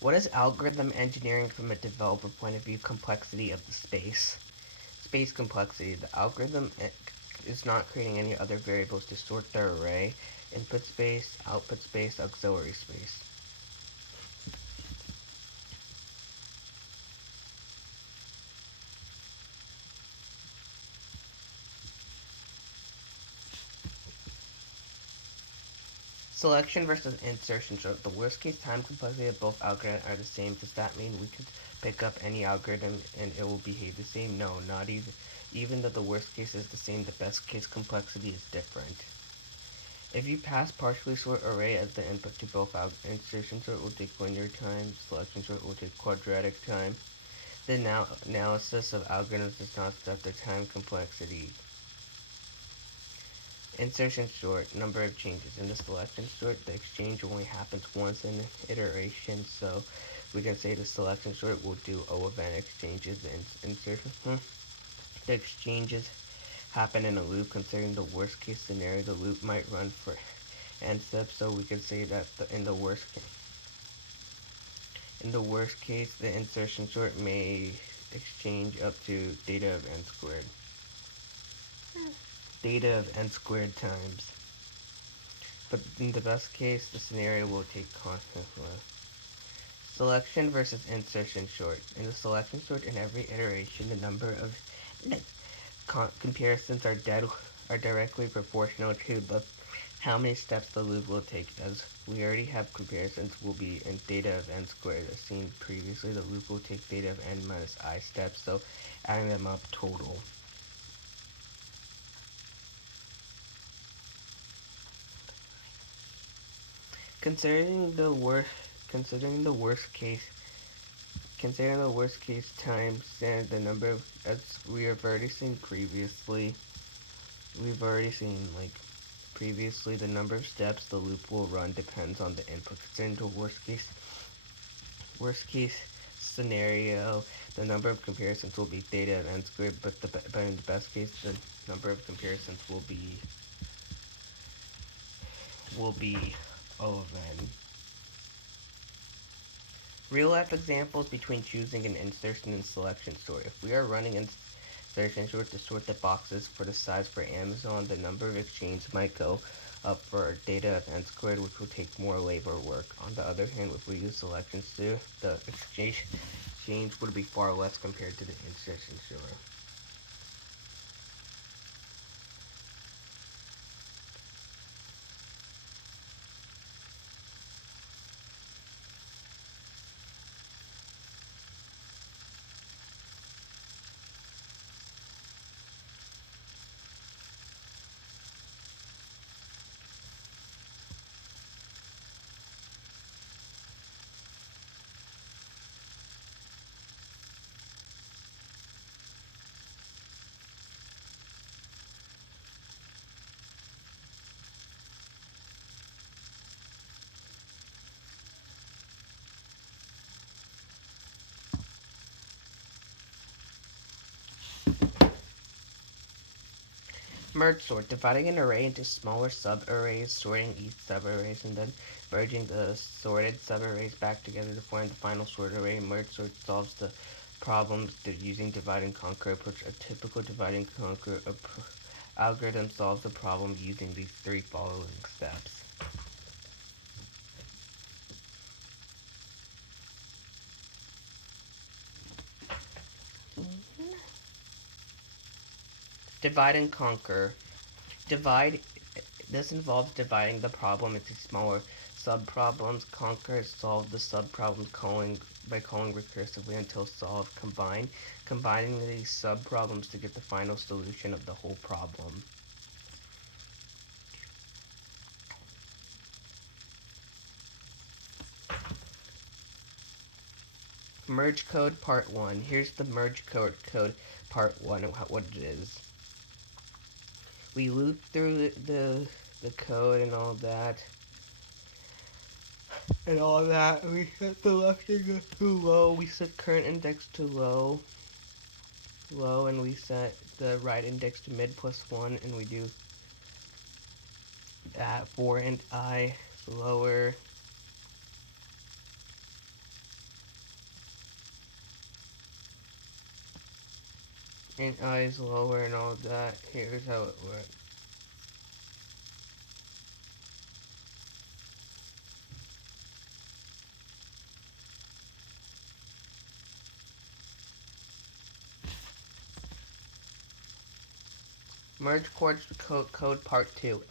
What is algorithm engineering from a developer point of view? Complexity of the space. Space complexity. The algorithm is not creating any other variables to sort the array. Input space, output space, auxiliary space. Selection versus insertion. So the worst case time complexity of both algorithms are the same. Does that mean we could pick up any algorithm and it will behave the same? No, not even. Even though the worst case is the same, the best case complexity is different. If you pass partially sort array as the input to both insertion sort will take linear time, selection sort will take quadratic time. The analysis of algorithms does not step the time complexity. Insertion sort, number of changes. In the selection sort, the exchange only happens once in an iteration, so we can say the selection sort will do O of n exchanges. The insertion, the exchanges happen in a loop. Considering the worst case scenario, the loop might run for n steps, so we can say that in the worst case, the insertion sort may exchange up to data of n squared. Data of n squared times. But in the best case, the scenario will take constant. Selection versus insertion sort. In the selection sort, in every iteration, the number of comparisons are directly proportional to the how many steps the loop will take. As we already have comparisons will be in theta of n squared. As seen previously, the loop will take theta of n minus I steps, so adding them up total. Considering the worst case times and the number of, as we have already seen previously, the number of steps the loop will run depends on the input. Considering the worst case scenario, the number of comparisons will be theta of n squared, but in the best case, the number of comparisons will be O of n. Real life examples between choosing an insertion and selection sort. If we are running insertion sort to sort the boxes for the size for Amazon, the number of exchanges might go up for data of n squared, which will take more labor work. On the other hand, if we use selections too, the exchange would be far less compared to the insertion sort. Merge sort, dividing an array into smaller sub-arrays, sorting each sub-arrays, and then merging the sorted sub-arrays back together to form the final sort array. Merge sort solves the problems using divide and conquer approach. A typical divide and conquer algorithm solves the problem using these three following steps. Divide and conquer. This involves dividing the problem into smaller subproblems. Conquer solve the subproblems by calling recursively until solved. Combining these subproblems to get the final solution of the whole problem. Merge code part 1. Here's the merge code part 1 and what it is. We loop through the code and all that. We set the left index to low. We set current index to low, and we set the right index to mid plus 1, and we do at for int I lower. and eyes lower and all that. Here's how it works. Merge code part 2.